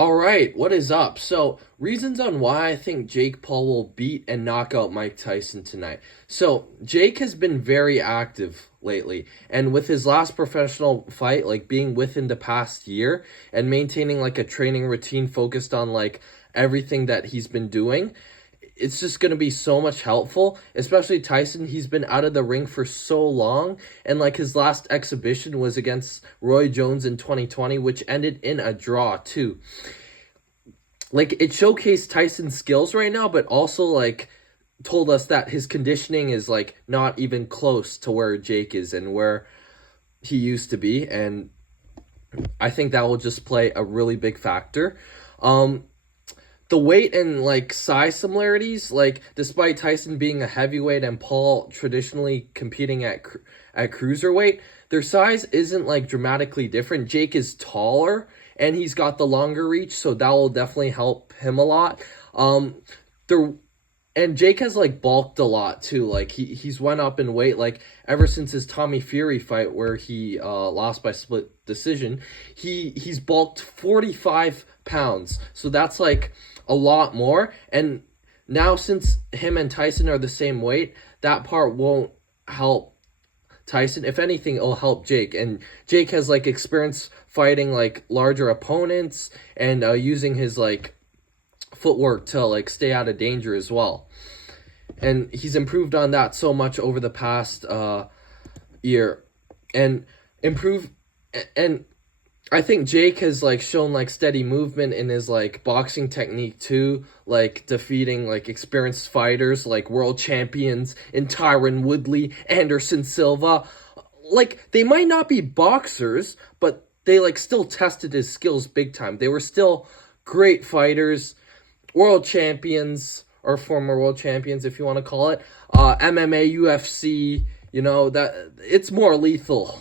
All right, what is up? So, reasons on why I think Jake Paul will beat and knock out Mike Tyson tonight. So, Jake has been very active lately, and with his last professional fight, like being within the past year and maintaining like a training routine focused on like everything that he's been doing, it's just going to be so much helpful, especially Tyson. He's been out of the ring for so long, and like his last exhibition was against Roy Jones in 2020, which ended in a draw too. Like, it showcased Tyson's skills right now, but also like told us that his conditioning is like not even close to where Jake is and where he used to be, and I think that will just play a really big factor. Um, the weight and like size similarities, like despite Tyson being a heavyweight and Paul traditionally competing at cruiserweight, their size isn't like dramatically different. Jake is taller and he's got the longer reach, so that will definitely help him a lot. There and Jake has like bulked a lot too. Like he's went up in weight like ever since his Tommy Fury fight where he lost by split decision. He's bulked 45 pounds. So that's like a lot more. And now since him and Tyson are the same weight, that part won't help Tyson. If anything, it'll help Jake. And Jake has like experience fighting like larger opponents and using his like footwork to like stay out of danger as well. And he's improved on that so much over the past year. And improve and I think Jake has like shown like steady movement in his like boxing technique too, like defeating like experienced fighters like world champions in Tyron Woodley, Anderson Silva. Like, they might not be boxers, but they like still tested his skills big time. They were still great fighters, world champions or former world champions if you want to call it. MMA, UFC, that it's more lethal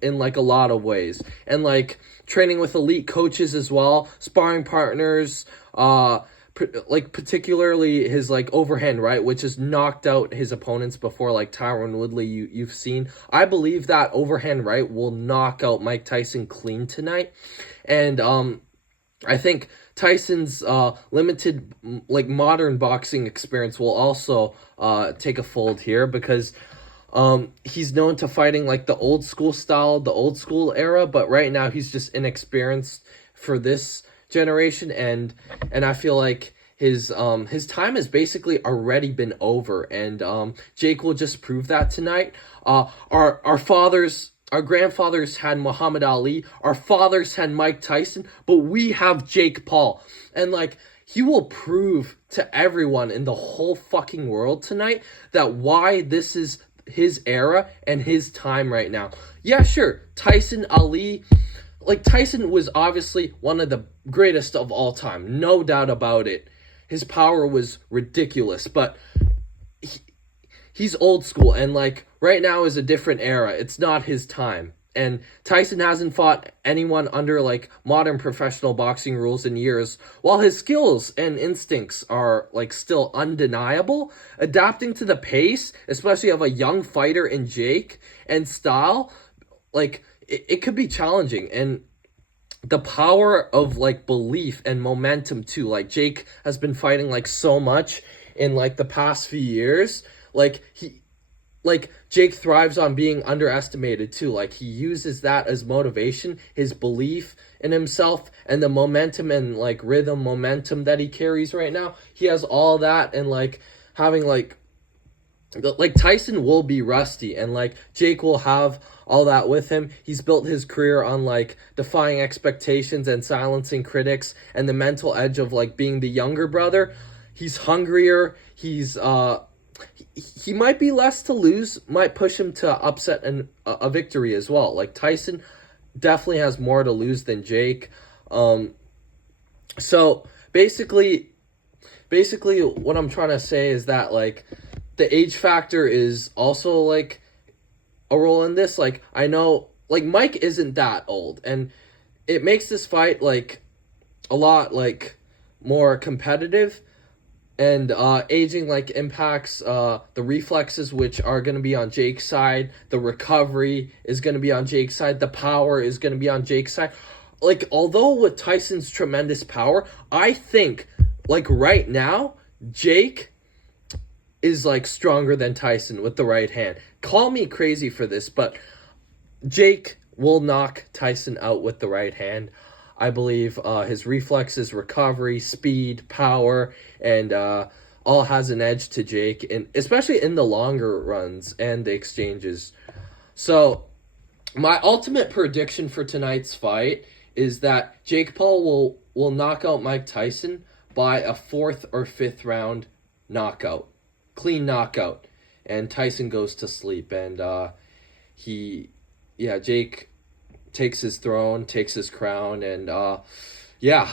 in like a lot of ways, and like training with elite coaches as well, sparring partners, like particularly his like overhand right, which has knocked out his opponents before, like Tyron Woodley. You've seen. I believe that overhand right will knock out Mike Tyson clean tonight, and I think Tyson's limited like modern boxing experience will also take a fold here because he's known to fighting like the old school style, the old school era, but right now he's just inexperienced for this generation, and I feel like his time has basically already been over, and Jake will just prove that tonight. Our grandfathers had Muhammad Ali, our fathers had Mike Tyson, but we have Jake Paul, and like he will prove to everyone in the whole fucking world tonight that why this is his era and his time right now. Yeah, sure, Tyson, Ali, like Tyson was obviously one of the greatest of all time, no doubt about it. His power was ridiculous, but he's old school, and like right now is a different era. It's not his time. And Tyson hasn't fought anyone under like modern professional boxing rules in years. While his skills and instincts are like still undeniable, adapting to the pace, especially of a young fighter in Jake and style, like it could be challenging. And the power of like belief and momentum too. Like Jake has been fighting like so much in like the past few years. Like Jake thrives on being underestimated too. Like he uses that as motivation, his belief in himself and the momentum and like rhythm momentum that he carries right now. He has all that, and like having like Tyson will be rusty, and like Jake will have all that with him. He's built his career on like defying expectations and silencing critics and the mental edge of like being the younger brother. He's hungrier. He might be less to lose, might push him to upset a victory as well. Like Tyson definitely has more to lose than Jake. So basically what I'm trying to say is that like the age factor is also like a role in this. Like I know like Mike isn't that old, and it makes this fight like a lot like more competitive. And aging like impacts the reflexes, which are going to be on Jake's side. The recovery is going to be on Jake's side. The power is going to be on Jake's side. like, although with Tyson's tremendous power, I think, like, right now, Jake is, like, stronger than Tyson with the right hand. Call me crazy for this, but Jake will knock Tyson out with the right hand. I believe his reflexes, recovery, speed, power, and all has an edge to Jake, and especially in the longer runs and the exchanges. So my ultimate prediction for tonight's fight is that Jake Paul will knock out Mike Tyson by a fourth or fifth round knockout, clean knockout, and Tyson goes to sleep, and Jake takes his throne, takes his crown, and yeah,